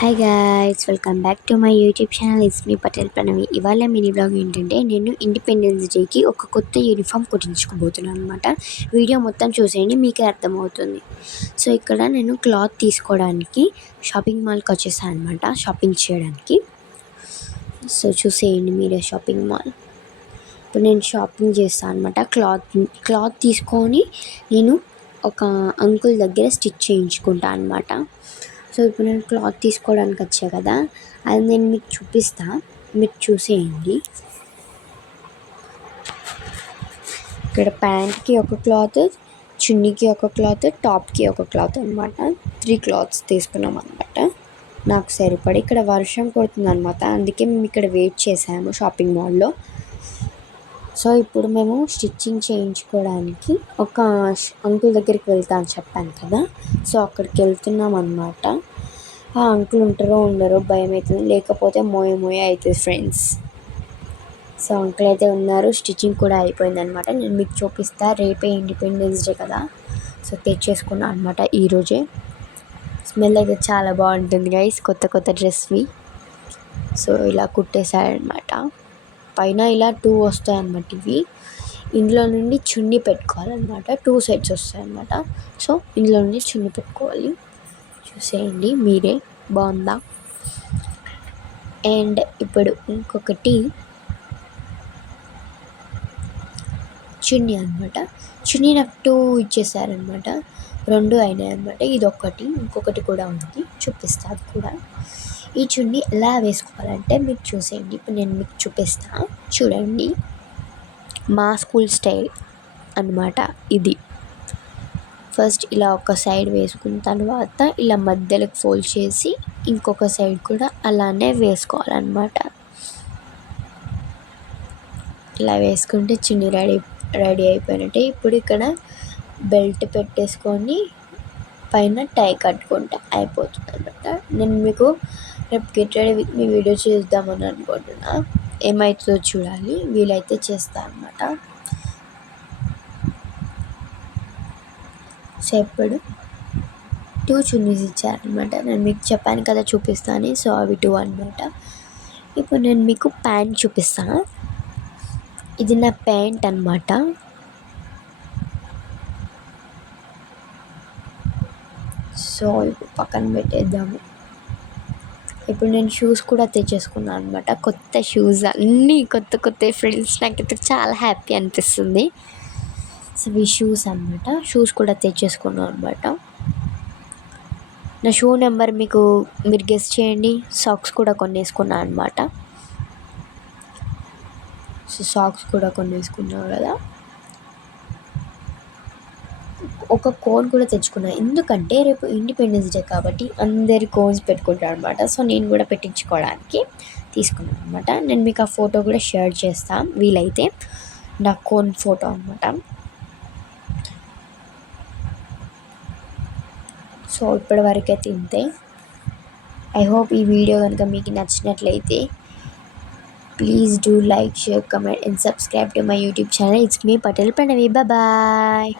Hi guys, welcome back to my YouTube channel. It's me Patel Pranavi. ఇవాళ mini blog ఏంటంటే నేను independence డేకి ఒక కొత్త యూనిఫామ్ కుట్టించుకోబోతున్నాను అనమాట. వీడియో మొత్తం చూసేయండి, మీకే అర్థమవుతుంది. సో ఇక్కడ నేను క్లాత్ తీసుకోవడానికి షాపింగ్ మాల్కి వచ్చేసాను అనమాట, షాపింగ్ చేయడానికి. సో చూసేయండి మీరే షాపింగ్ మాల్. ఇప్పుడు నేను షాపింగ్ చేస్తాను అనమాట. క్లాత్ తీసుకొని నేను ఒక అంకుల్ దగ్గర స్టిచ్ చేయించుకుంటాను అనమాట. సో ఇప్పుడు నేను క్లాత్ తీసుకోవడానికి వచ్చా కదా, అది నేను మీకు చూపిస్తా, మీరు చూసేయండి. ఇక్కడ ప్యాంట్కి ఒక క్లాత్, చున్నీకి ఒక క్లాత్, టాప్కి ఒక క్లాత్ అనమాట. 3 క్లాత్స్ తీసుకున్నాం అనమాట నాకు సరిపడి. ఇక్కడ వర్షం కొడుతుంది అనమాట, అందుకే మేము ఇక్కడ వెయిట్ చేసాము షాపింగ్ మాల్లో. సో ఇప్పుడు మేము స్టిచ్చింగ్ చేయించుకోవడానికి ఒక అంకుల్ దగ్గరికి వెళ్తాను చెప్పాను కదా, సో అక్కడికి వెళ్తున్నాం అనమాట. ఆ అంకుల్ ఉంటారో ఉండరో భయం అవుతుంది, లేకపోతే మోయ అవుతుంది ఫ్రెండ్స్. సో అంకుల్ అయితే ఉన్నారు, స్టిచ్చింగ్ కూడా అయిపోయింది అనమాట. నేను మీకు చూపిస్తా. రేపే ఇండిపెండెన్స్ డే కదా, సో తెచ్చేసుకున్నాను అనమాట ఈరోజే. స్మెల్ అయితే చాలా బాగుంటుంది గైస్, కొత్త డ్రెస్వి. సో ఇలా కుట్టేశారనమాట. పైన ఇలా 2 వస్తాయి అన్నమాట. ఇవి ఇందులో నుండి చున్నీ పెట్టుకోవాలన్నమాట. 2 సెట్స్ వస్తాయి అన్నమాట. సో ఇందులో నుండి చున్నీ పెట్టుకోవాలి. చూసేయండి మీరే, బాగుందా? అండ్ ఇప్పుడు ఇంకొకటి చున్నీ అనమాట. చున్నీ నాకు 2 ఇచ్చేసారనమాట, 2 అయినాయి అనమాట. ఇదొకటి, ఇంకొకటి కూడా ఉంది, చూపిస్తా అది కూడా. ఈ చున్నీ ఎలా వేసుకోవాలంటే మీరు చూసేయండి. ఇప్పుడు నేను మీకు చూపిస్తా, చూడండి. మా స్కూల్ స్టైల్ అన్నమాట ఇది. ఫస్ట్ ఇలా ఒక సైడ్ వేసుకున్న తర్వాత ఇలా మధ్యలోకి ఫోల్డ్ చేసి ఇంకొక సైడ్ కూడా అలానే వేసుకోవాలన్నమాట. ఇలా వేసుకుంటే చున్నీ రెడీ అయిపోయినట్టే. ఇప్పుడు ఇక్కడ బెల్ట్ పెట్టేసుకొని పైన టై కట్టుకుంటే అయిపోతుంది అనమాట. నేను మీకు రేపు get ready with me video చేద్దామని అనుకుంటున్నా, ఏమవుతుందో చూడాలి. వీలైతే చేస్తా అనమాట. సో ఇప్పుడు 2 చున్నీస్ ఇచ్చారనమాట. నేను మీకు చెప్పాను కదా చూపిస్తాను, సో అవి 2 అనమాట. ఇప్పుడు నేను మీకు ప్యాంట్ చూపిస్తాను. ఇది నా ప్యాంట్ అనమాట. సో ఇప్పుడు పక్కన పెట్టేద్దాము. ఇప్పుడు నేను షూస్ కూడా తెచ్చేసుకున్నాను అనమాట. కొత్త షూస్, అన్నీ కొత్త ఫ్రెండ్స్. నాకైతే చాలా హ్యాపీ అనిపిస్తుంది. సో ఇవి షూస్ అనమాట. షూస్ కూడా తెచ్చేసుకున్నాను అనమాట. నా షూ నెంబర్ మీరు గెస్ చేయండి. సాక్స్ కూడా కొనేసుకున్నాను అనమాట. సో సాక్స్ కూడా కొనేసుకున్నాను కదా. ఒక కోన్ కూడా తెచ్చుకున్నాను, ఎందుకంటే రేపు ఇండిపెండెన్స్ డే కాబట్టి అందరి కోన్స్ పెట్టుకుంటారు అనమాట. సో నేను కూడా పెట్టించుకోవడానికి తీసుకున్నాను అనమాట. నేను మీకు ఆ ఫోటో కూడా షేర్ చేస్తాను వీలైతే, నా కోన్ ఫోటో అనమాట. సో ఇప్పటి వరకు అయితే ఇంతే. ఐ హోప్ ఈ వీడియో కనుక మీకు నచ్చినట్లయితే please do like, share, comment and subscribe to my YouTube channel. It's me Patel Pranavi. Bye.